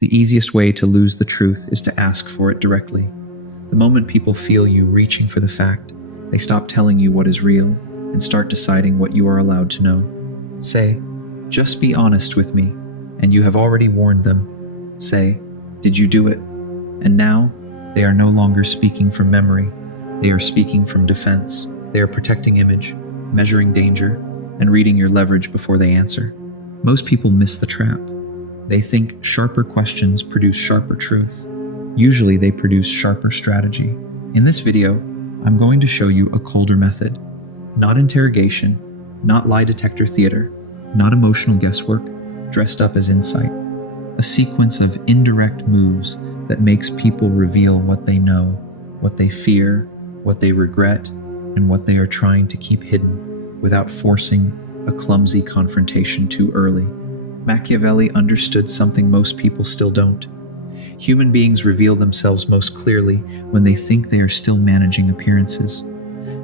The easiest way to lose the truth is to ask for it directly. The moment people feel you reaching for the fact, they stop telling you what is real and start deciding what you are allowed to know. Say, "Just be honest with me," and you have already warned them. Say, "Did you do it?" And now, they are no longer speaking from memory. They are speaking from defense. They are protecting image, measuring danger, and reading your leverage before they answer. Most people miss the trap. They think sharper questions produce sharper truth. Usually they produce sharper strategy. In this video, I'm going to show you a colder method. Not interrogation, not lie detector theater, not emotional guesswork, dressed up as insight. A sequence of indirect moves that makes people reveal what they know, what they fear, what they regret, and what they are trying to keep hidden without forcing a clumsy confrontation too early. Machiavelli understood something most people still don't. Human beings reveal themselves most clearly when they think they are still managing appearances,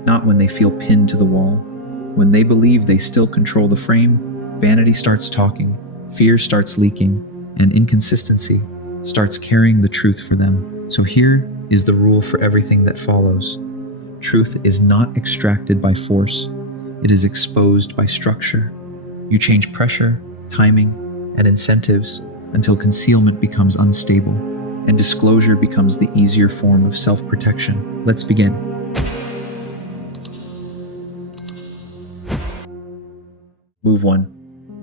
not when they feel pinned to the wall. When they believe they still control the frame, vanity starts talking, fear starts leaking, and inconsistency starts carrying the truth for them. So here is the rule for everything that follows. Truth is not extracted by force. It is exposed by structure. You change pressure, timing, and incentives until concealment becomes unstable and disclosure becomes the easier form of self-protection. Let's begin. Move 1.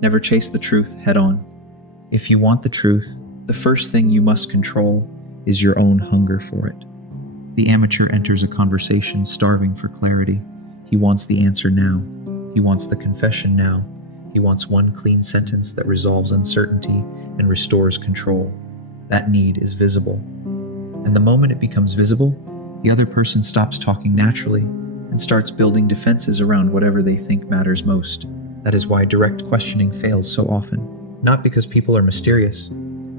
Never chase the truth head on. If you want the truth, the first thing you must control is your own hunger for it. The amateur enters a conversation starving for clarity. He wants the answer now. He wants the confession now. He wants one clean sentence that resolves uncertainty and restores control. That need is visible. And the moment it becomes visible, the other person stops talking naturally and starts building defenses around whatever they think matters most. That is why direct questioning fails so often. Not because people are mysterious,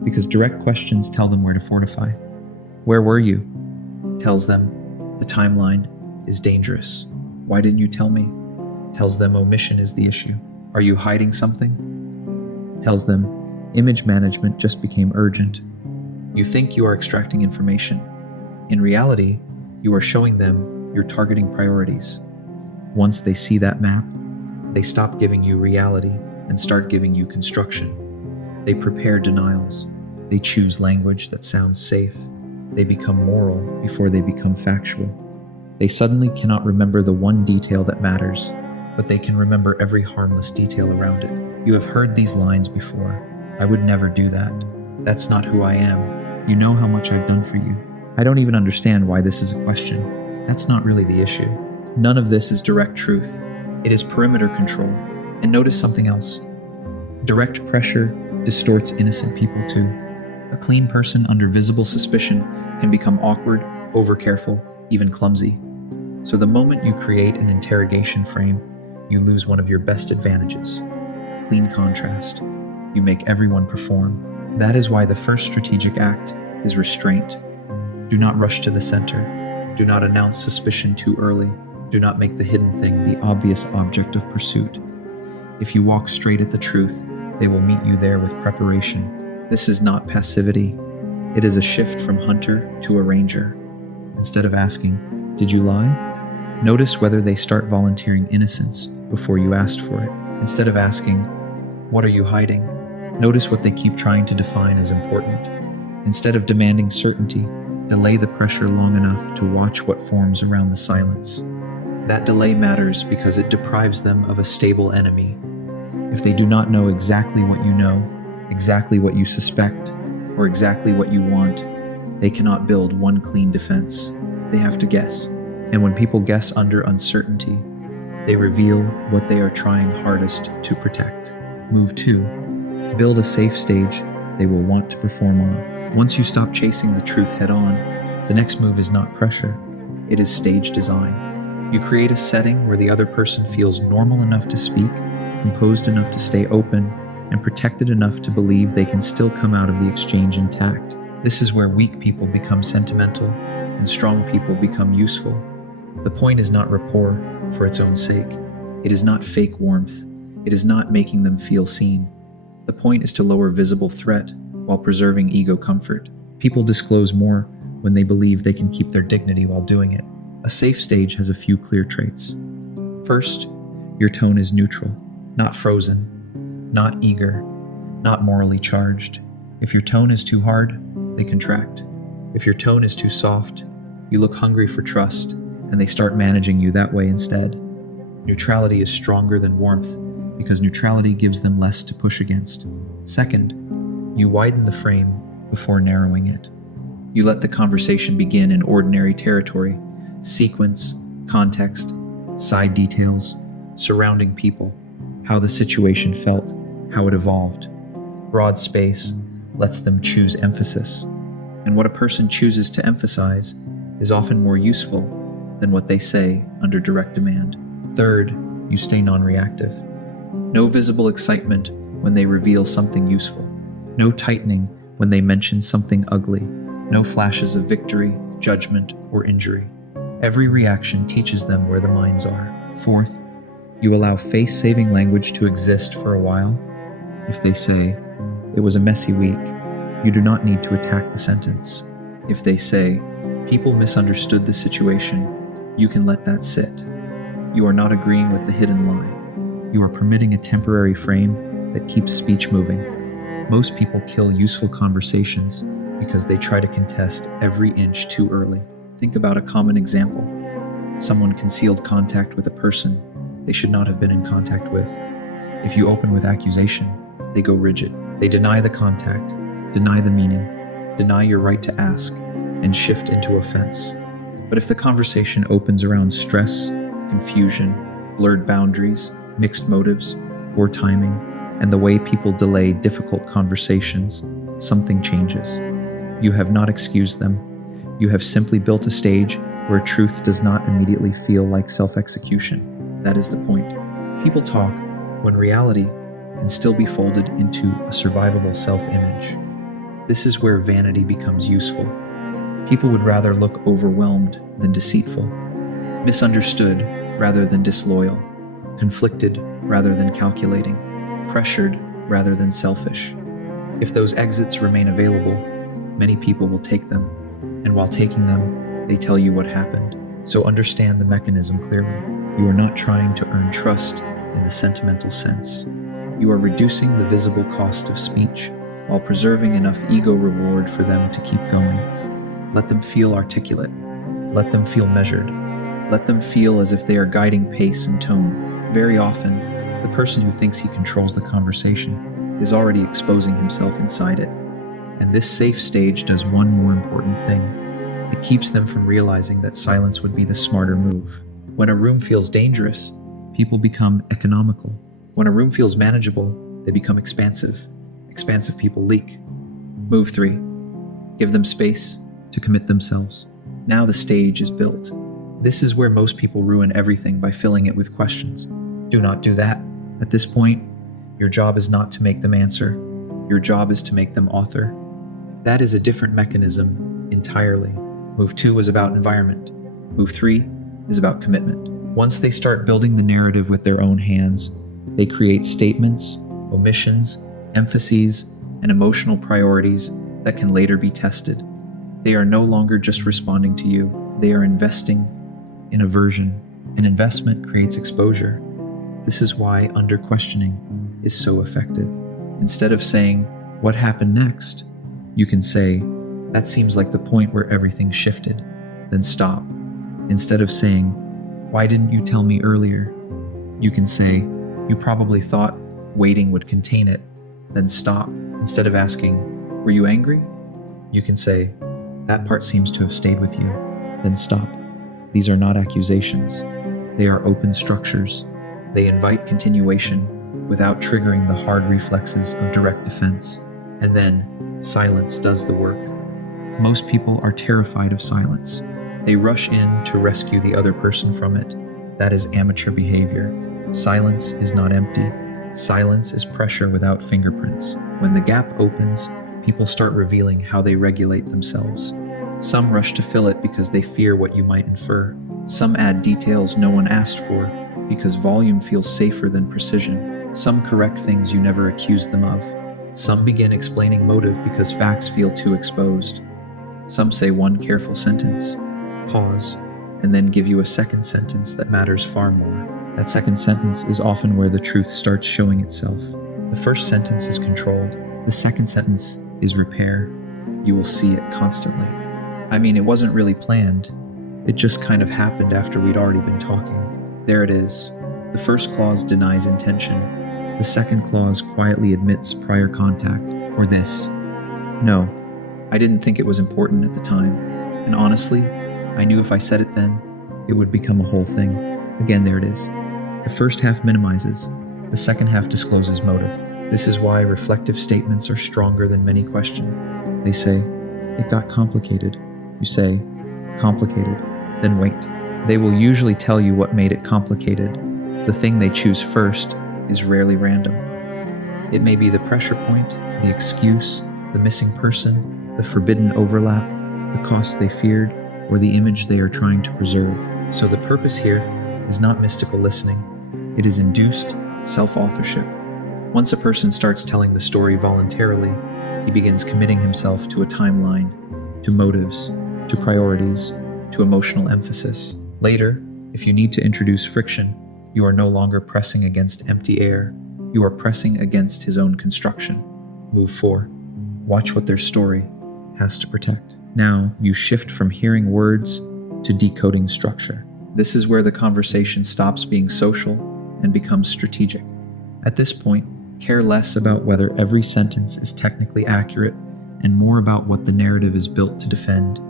because direct questions tell them where to fortify. Where were you? Tells them the timeline is dangerous. Why didn't you tell me? Tells them omission is the issue. Are you hiding something? Tells them image management just became urgent. You think you are extracting information. In reality, you are showing them your targeting priorities. Once they see that map, they stop giving you reality and start giving you construction. They prepare denials. They choose language that sounds safe. They become moral before they become factual. They suddenly cannot remember the one detail that matters, but they can remember every harmless detail around it. You have heard these lines before. I would never do that. That's not who I am. You know how much I've done for you. I don't even understand why this is a question. That's not really the issue. None of this is direct truth. It is perimeter control. And notice something else. Direct pressure distorts innocent people too. A clean person under visible suspicion can become awkward, over-careful, even clumsy. So the moment you create an interrogation frame, you lose one of your best advantages. Clean contrast. You make everyone perform. That is why the first strategic act is restraint. Do not rush to the center. Do not announce suspicion too early. Do not make the hidden thing the obvious object of pursuit. If you walk straight at the truth, they will meet you there with preparation. This is not passivity. It is a shift from hunter to arranger. Instead of asking, "Did you lie?" Notice whether they start volunteering innocence before you asked for it. Instead of asking, "What are you hiding?" Notice what they keep trying to define as important. Instead of demanding certainty, delay the pressure long enough to watch what forms around the silence. That delay matters because it deprives them of a stable enemy. If they do not know exactly what you know, exactly what you suspect, or exactly what you want, they cannot build one clean defense. They have to guess. And when people guess under uncertainty, they reveal what they are trying hardest to protect. Move 2. Build a safe stage they will want to perform on. Once you stop chasing the truth head on, the next move is not pressure, it is stage design. You create a setting where the other person feels normal enough to speak, composed enough to stay open, and protected enough to believe they can still come out of the exchange intact. This is where weak people become sentimental and strong people become useful. The point is not rapport for its own sake. It is not fake warmth. It is not making them feel seen. The point is to lower visible threat while preserving ego comfort. People disclose more when they believe they can keep their dignity while doing it. A safe stage has a few clear traits. First, your tone is neutral, not frozen, not eager, not morally charged. If your tone is too hard, they contract. If your tone is too soft, you look hungry for trust, and they start managing you that way instead. Neutrality is stronger than warmth because neutrality gives them less to push against. Second, you widen the frame before narrowing it. You let the conversation begin in ordinary territory, sequence, context, side details, surrounding people, how the situation felt, how it evolved. Broad space lets them choose emphasis, and what a person chooses to emphasize is often more useful than what they say under direct demand. Third, you stay non-reactive. No visible excitement when they reveal something useful. No tightening when they mention something ugly. No flashes of victory, judgment, or injury. Every reaction teaches them where the minds are. Fourth, you allow face-saving language to exist for a while. If they say, "It was a messy week," you do not need to attack the sentence. If they say, "People misunderstood the situation," you can let that sit. You are not agreeing with the hidden lie. You are permitting a temporary frame that keeps speech moving. Most people kill useful conversations because they try to contest every inch too early. Think about a common example. Someone concealed contact with a person they should not have been in contact with. If you open with accusation, they go rigid. They deny the contact, deny the meaning, deny your right to ask, and shift into offense. But if the conversation opens around stress, confusion, blurred boundaries, mixed motives, poor timing, and the way people delay difficult conversations, something changes. You have not excused them. You have simply built a stage where truth does not immediately feel like self-execution. That is the point. People talk when reality can still be folded into a survivable self-image. This is where vanity becomes useful. People would rather look overwhelmed than deceitful, misunderstood rather than disloyal, conflicted rather than calculating, pressured rather than selfish. If those exits remain available, many people will take them, and while taking them, they tell you what happened. So understand the mechanism clearly. You are not trying to earn trust in the sentimental sense. You are reducing the visible cost of speech while preserving enough ego reward for them to keep going. Let them feel articulate. Let them feel measured. Let them feel as if they are guiding pace and tone. Very often, the person who thinks he controls the conversation is already exposing himself inside it. And this safe stage does one more important thing. It keeps them from realizing that silence would be the smarter move. When a room feels dangerous, people become economical. When a room feels manageable, they become expansive. Expansive people leak. Move 3. Give them space to commit themselves. Now the stage is built. This is where most people ruin everything by filling it with questions. Do not do that. At this point, your job is not to make them answer. Your job is to make them author. That is a different mechanism entirely. Move 2 is about environment. Move 3 is about commitment. Once they start building the narrative with their own hands, they create statements, omissions, emphases, and emotional priorities that can later be tested. They are no longer just responding to you. They are investing in a version. An investment creates exposure. This is why under-questioning is so effective. Instead of saying, "What happened next?" you can say, "That seems like the point where everything shifted." Then stop. Instead of saying, "Why didn't you tell me earlier?" you can say, "You probably thought waiting would contain it." Then stop. Instead of asking, "Were you angry?" you can say, "That part seems to have stayed with you." Then stop. These are not accusations. They are open structures. They invite continuation without triggering the hard reflexes of direct defense. And then, silence does the work. Most people are terrified of silence. They rush in to rescue the other person from it. That is amateur behavior. Silence is not empty. Silence is pressure without fingerprints. When the gap opens, people start revealing how they regulate themselves. Some rush to fill it because they fear what you might infer. Some add details no one asked for because volume feels safer than precision. Some correct things you never accused them of Some begin explaining motive because facts feel too exposed. Some say one careful sentence, pause, and then give you a second sentence that matters far more. That second sentence is often where the truth starts showing itself. The first sentence is controlled. The second sentence is repair. You will see it constantly. I mean, it wasn't really planned. It just kind of happened after we'd already been talking. There it is. The first clause denies intention. The second clause quietly admits prior contact, or this. No, I didn't think it was important at the time. And honestly, I knew if I said it then, it would become a whole thing. Again, there it is. The first half minimizes. The second half discloses motive. This is why reflective statements are stronger than many questions. They say, it got complicated. You say, complicated. Then wait. They will usually tell you what made it complicated. The thing they choose first is rarely random. It may be the pressure point, the excuse, the missing person, the forbidden overlap, the cost they feared, or the image they are trying to preserve. So the purpose here is not mystical listening. It is induced self-authorship. Once a person starts telling the story voluntarily, he begins committing himself to a timeline, to motives, to priorities, to emotional emphasis. Later, if you need to introduce friction, you are no longer pressing against empty air. You are pressing against his own construction. Move 4. Watch what their story has to protect. Now, you shift from hearing words to decoding structure. This is where the conversation stops being social and becomes strategic. At this point, care less about whether every sentence is technically accurate and more about what the narrative is built to defend.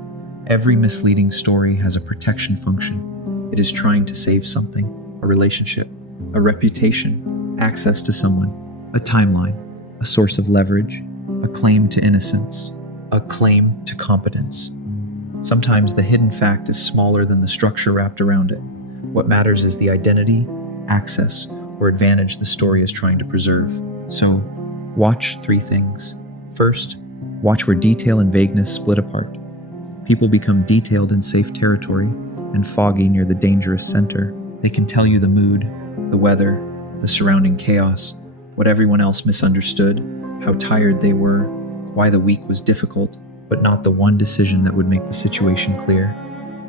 Every misleading story has a protection function. It is trying to save something, a relationship, a reputation, access to someone, a timeline, a source of leverage, a claim to innocence, a claim to competence. Sometimes the hidden fact is smaller than the structure wrapped around it. What matters is the identity, access, or advantage the story is trying to preserve. So, watch 3 things. First, watch where detail and vagueness split apart. People become detailed in safe territory and foggy near the dangerous center. They can tell you the mood, the weather, the surrounding chaos, what everyone else misunderstood, how tired they were, why the week was difficult, but not the one decision that would make the situation clear.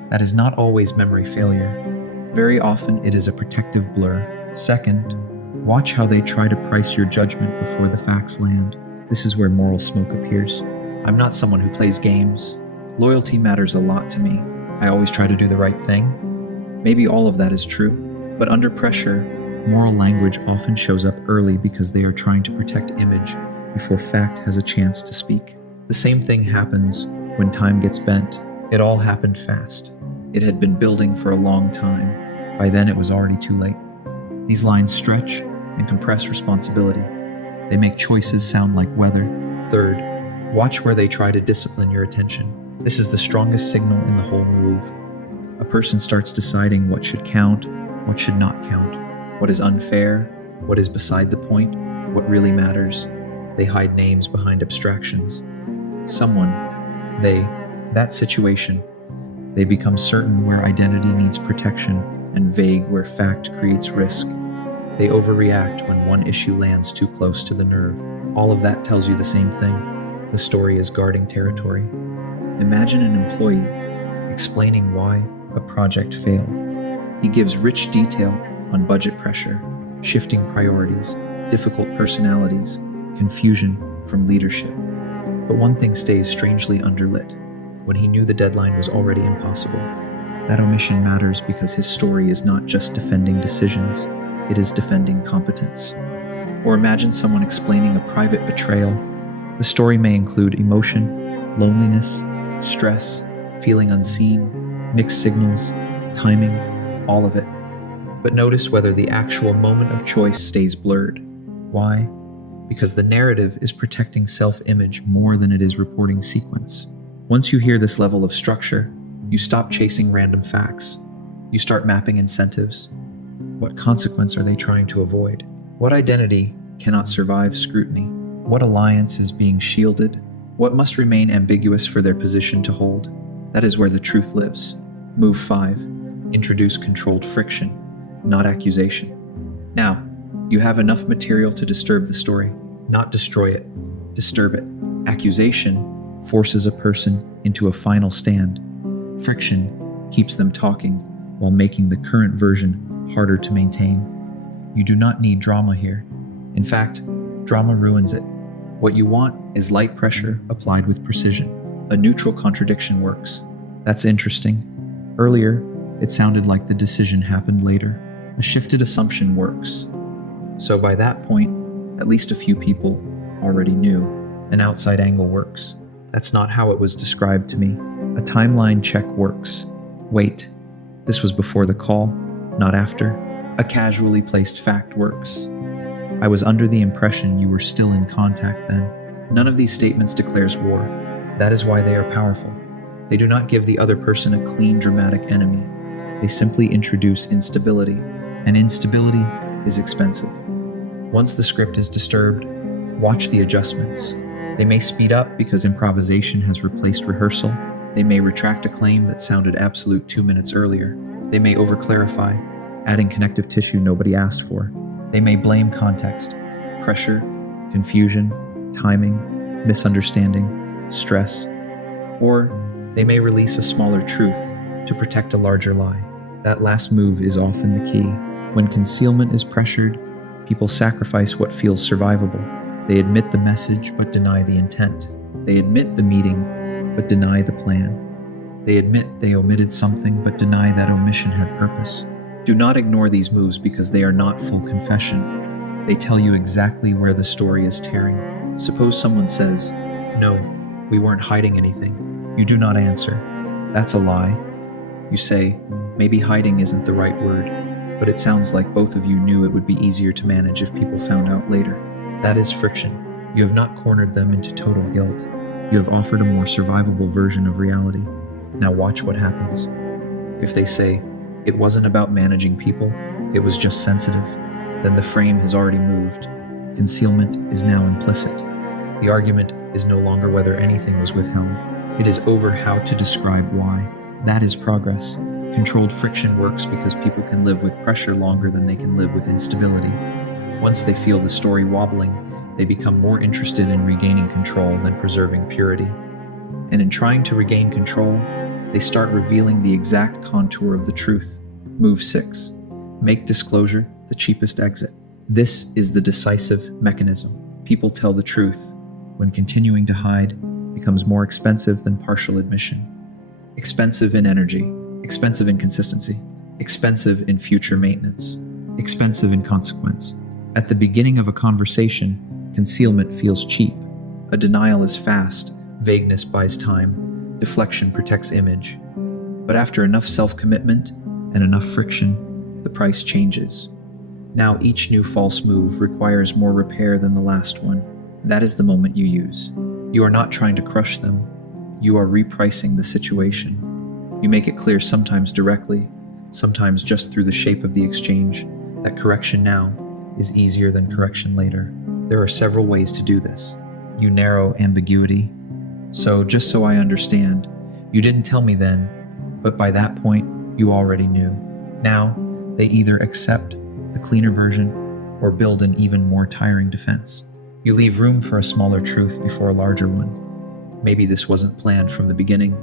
That is not always memory failure. Very often it is a protective blur. Second, watch how they try to price your judgment before the facts land. This is where moral smoke appears. I'm not someone who plays games. Loyalty matters a lot to me. I always try to do the right thing. Maybe all of that is true, but under pressure, moral language often shows up early because they are trying to protect image before fact has a chance to speak. The same thing happens when time gets bent. It all happened fast. It had been building for a long time. By then it was already too late. These lines stretch and compress responsibility. They make choices sound like weather. Third, watch where they try to discipline your attention. This is the strongest signal in the whole move. A person starts deciding what should count, what should not count, what is unfair, what is beside the point, what really matters. They hide names behind abstractions. Someone, they, that situation. They become certain where identity needs protection and vague where fact creates risk. They overreact when one issue lands too close to the nerve. All of that tells you the same thing. The story is guarding territory. Imagine an employee explaining why a project failed. He gives rich detail on budget pressure, shifting priorities, difficult personalities, confusion from leadership. But one thing stays strangely underlit. When he knew the deadline was already impossible. That omission matters because his story is not just defending decisions, it is defending competence. Or imagine someone explaining a private betrayal. The story may include emotion, loneliness, stress, feeling unseen, mixed signals, timing, all of it. But notice whether the actual moment of choice stays blurred. Why? Because the narrative is protecting self-image more than it is reporting sequence. Once you hear this level of structure, you stop chasing random facts. You start mapping incentives. What consequence are they trying to avoid? What identity cannot survive scrutiny? What alliance is being shielded? What must remain ambiguous for their position to hold? That is where the truth lives. Move 5. Introduce controlled friction, not accusation. Now, you have enough material to disturb the story, not destroy it. disturb it. Accusation forces a person into a final stand. Friction keeps them talking while making the current version harder to maintain. You do not need drama here. In fact, drama ruins it. What you want is light pressure applied with precision. A neutral contradiction works. That's interesting. Earlier, it sounded like the decision happened later. A shifted assumption works. So by that point, at least a few people already knew. An outside angle works. That's not how it was described to me. A timeline check works. Wait, this was before the call, not after. A casually placed fact works. I was under the impression you were still in contact then. None of these statements declares war. That is why they are powerful. They do not give the other person a clean, dramatic enemy. They simply introduce instability, and instability is expensive. Once the script is disturbed, watch the adjustments. They may speed up because improvisation has replaced rehearsal. They may retract a claim that sounded absolute 2 minutes earlier. They may overclarify, adding connective tissue nobody asked for. They may blame context, pressure, confusion, timing, misunderstanding, stress, or they may release a smaller truth to protect a larger lie. That last move is often the key. When concealment is pressured, people sacrifice what feels survivable. They admit the message but deny the intent. They admit the meeting but deny the plan. They admit they omitted something but deny that omission had purpose. Do not ignore these moves because they are not full confession. They tell you exactly where the story is tearing. Suppose someone says, "No, we weren't hiding anything." You do not answer. That's a lie. You say, "Maybe hiding isn't the right word," but it sounds like both of you knew it would be easier to manage if people found out later. That is friction. You have not cornered them into total guilt. You have offered a more survivable version of reality. Now watch what happens. If they say, "It wasn't about managing people, it was just sensitive," then the frame has already moved. Concealment is now implicit. The argument is no longer whether anything was withheld. It is over how to describe why. That is progress. Controlled friction works because people can live with pressure longer than they can live with instability. Once they feel the story wobbling, they become more interested in regaining control than preserving purity. And in trying to regain control, they start revealing the exact contour of the truth. Move 6. Make disclosure the cheapest exit. This is the decisive mechanism. People tell the truth when continuing to hide becomes more expensive than partial admission. Expensive in energy, expensive in consistency, expensive in future maintenance, expensive in consequence. At the beginning of a conversation, concealment feels cheap. A denial is fast, vagueness buys time, deflection protects image. But after enough self-commitment and enough friction, the price changes. Now each new false move requires more repair than the last one. That is the moment you use. You are not trying to crush them. You are repricing the situation. You make it clear sometimes directly, sometimes just through the shape of the exchange, that correction now is easier than correction later. There are several ways to do this. You narrow ambiguity. So, just so I understand, you didn't tell me then, but by that point, you already knew. Now, they either accept the cleaner version or build an even more tiring defense. You leave room for a smaller truth before a larger one. Maybe this wasn't planned from the beginning,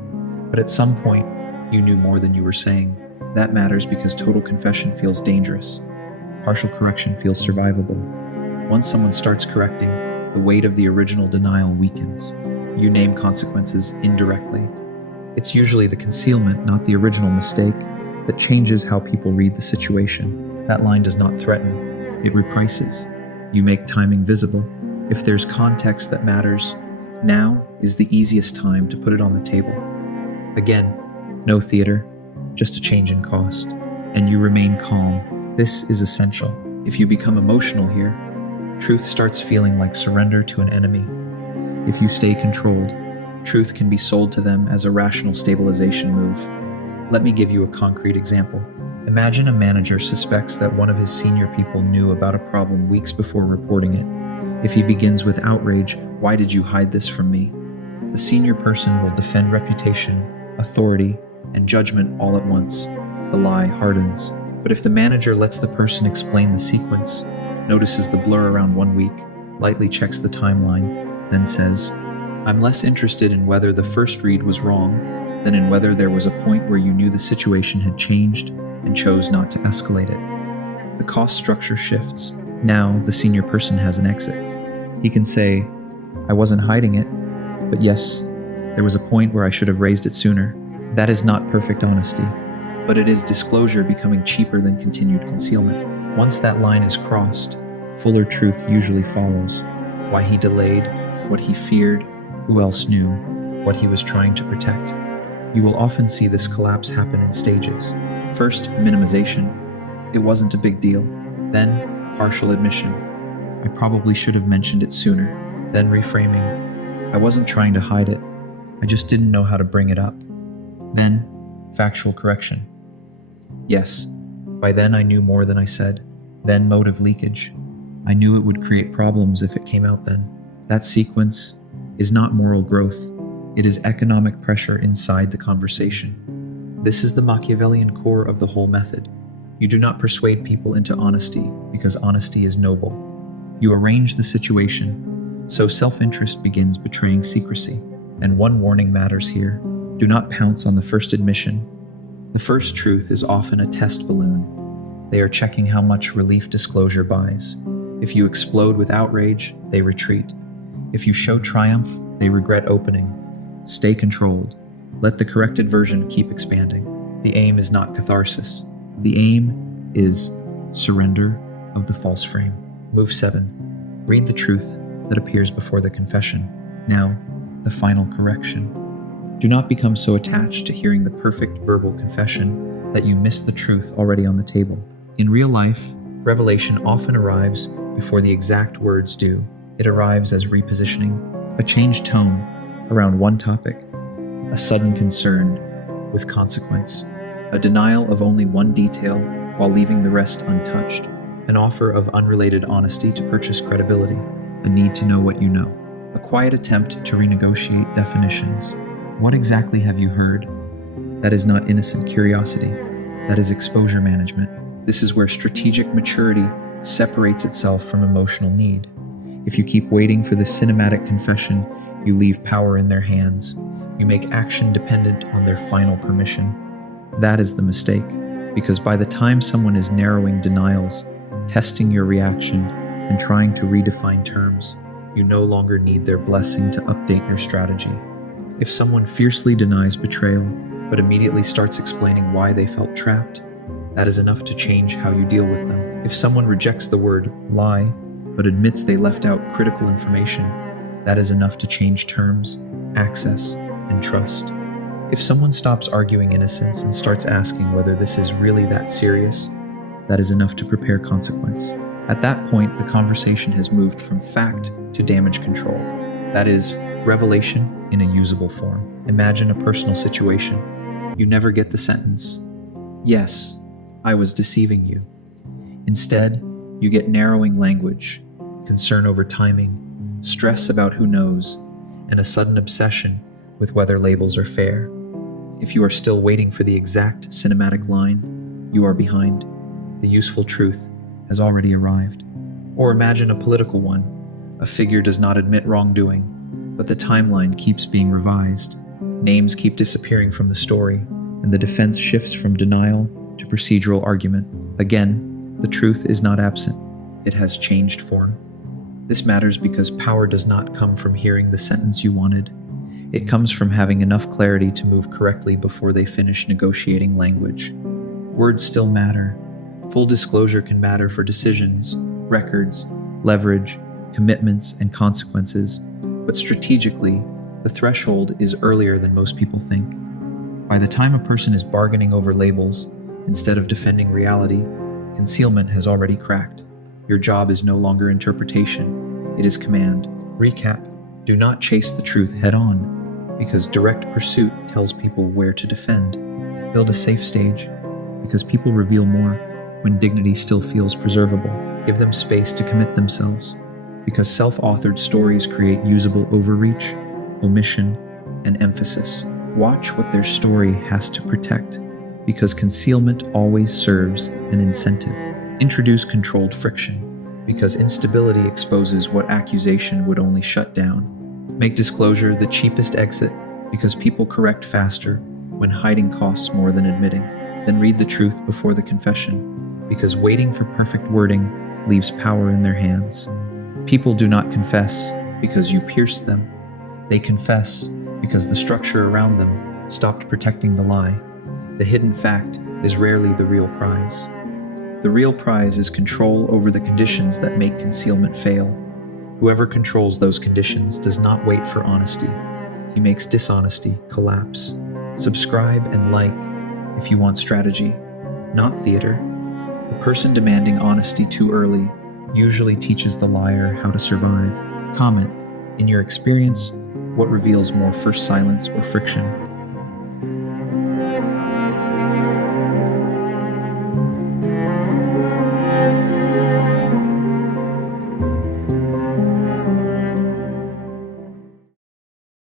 but at some point, you knew more than you were saying. That matters because total confession feels dangerous. Partial correction feels survivable. Once someone starts correcting, the weight of the original denial weakens. You name consequences indirectly. It's usually the concealment, not the original mistake, that changes how people read the situation. That line does not threaten, it reprices. You make timing visible. If there's context that matters, now is the easiest time to put it on the table. Again, no theater, just a change in cost. And you remain calm. This is essential. If you become emotional here, truth starts feeling like surrender to an enemy. If you stay controlled, truth can be sold to them as a rational stabilization move. Let me give you a concrete example. Imagine a manager suspects that one of his senior people knew about a problem weeks before reporting it. If he begins with outrage, "Why did you hide this from me?" the senior person will defend reputation, authority, and judgment all at once. The lie hardens. But if the manager lets the person explain the sequence, notices the blur around 1 week, lightly checks the timeline, then says, I'm less interested in whether the first read was wrong than in whether there was a point where you knew the situation had changed and chose not to escalate it. The cost structure shifts. Now, the senior person has an exit. He can say, I wasn't hiding it, but yes, there was a point where I should have raised it sooner. That is not perfect honesty, but it is disclosure becoming cheaper than continued concealment. Once that line is crossed, fuller truth usually follows. Why he delayed, what he feared, who else knew, what he was trying to protect. You will often see this collapse happen in stages. First, minimization. It wasn't a big deal. Then, partial admission. I probably should have mentioned it sooner. Then reframing. I wasn't trying to hide it. I just didn't know how to bring it up. Then, factual correction. Yes, by then I knew more than I said. Then motive leakage. I knew it would create problems if it came out then. That sequence is not moral growth. It is economic pressure inside the conversation. This is the Machiavellian core of the whole method. You do not persuade people into honesty because honesty is noble. You arrange the situation, so self-interest begins betraying secrecy. And one warning matters here. Do not pounce on the first admission. The first truth is often a test balloon. They are checking how much relief disclosure buys. If you explode with outrage, they retreat. If you show triumph, they regret opening. Stay controlled. Let the corrected version keep expanding. The aim is not catharsis. The aim is surrender of the false frame. Move 7. Read the truth that appears before the confession. Now, the final correction. Do not become so attached to hearing the perfect verbal confession that you miss the truth already on the table. In real life, revelation often arrives before the exact words do. It arrives as repositioning, a changed tone around one topic, a sudden concern with consequence, a denial of only one detail while leaving the rest untouched, an offer of unrelated honesty to purchase credibility, a need to know what you know, a quiet attempt to renegotiate definitions. What exactly have you heard? That is not innocent curiosity. That is exposure management. This is where strategic maturity separates itself from emotional need. If you keep waiting for the cinematic confession, you leave power in their hands. You make action dependent on their final permission. That is the mistake, because by the time someone is narrowing denials, testing your reaction, and trying to redefine terms, you no longer need their blessing to update your strategy. If someone fiercely denies betrayal, but immediately starts explaining why they felt trapped, that is enough to change how you deal with them. If someone rejects the word lie, but admits they left out critical information, that is enough to change terms, access, and trust. If someone stops arguing innocence and starts asking whether this is really that serious, that is enough to prepare consequence. At that point, the conversation has moved from fact to damage control. That is, revelation in a usable form. Imagine a personal situation. You never get the sentence, "Yes, I was deceiving you." Instead, you get narrowing language, concern over timing, stress about who knows, and a sudden obsession with whether labels are fair. If you are still waiting for the exact cinematic line, you are behind. The useful truth has already arrived. Or imagine a political one. A figure does not admit wrongdoing, but the timeline keeps being revised. Names keep disappearing from the story, and the defense shifts from denial to procedural argument. Again, the truth is not absent. It has changed form. This matters because power does not come from hearing the sentence you wanted. It comes from having enough clarity to move correctly before they finish negotiating language. Words still matter. Full disclosure can matter for decisions, records, leverage, commitments, and consequences, but strategically, the threshold is earlier than most people think. By the time a person is bargaining over labels, instead of defending reality, concealment has already cracked. Your job is no longer interpretation, it is command. Recap: do not chase the truth head on, because direct pursuit tells people where to defend. Build a safe stage, because people reveal more when dignity still feels preservable. Give them space to commit themselves, because self-authored stories create usable overreach, omission, and emphasis. Watch what their story has to protect, because concealment always serves an incentive. Introduce controlled friction, because instability exposes what accusation would only shut down. Make disclosure the cheapest exit because people correct faster when hiding costs more than admitting. Then read the truth before the confession because waiting for perfect wording leaves power in their hands. People do not confess because you pierced them. They confess because the structure around them stopped protecting the lie. The hidden fact is rarely the real prize. The real prize is control over the conditions that make concealment fail. Whoever controls those conditions does not wait for honesty. He makes dishonesty collapse. Subscribe and like if you want strategy, not theater. The person demanding honesty too early usually teaches the liar how to survive. Comment, in your experience, what reveals more first silence or friction?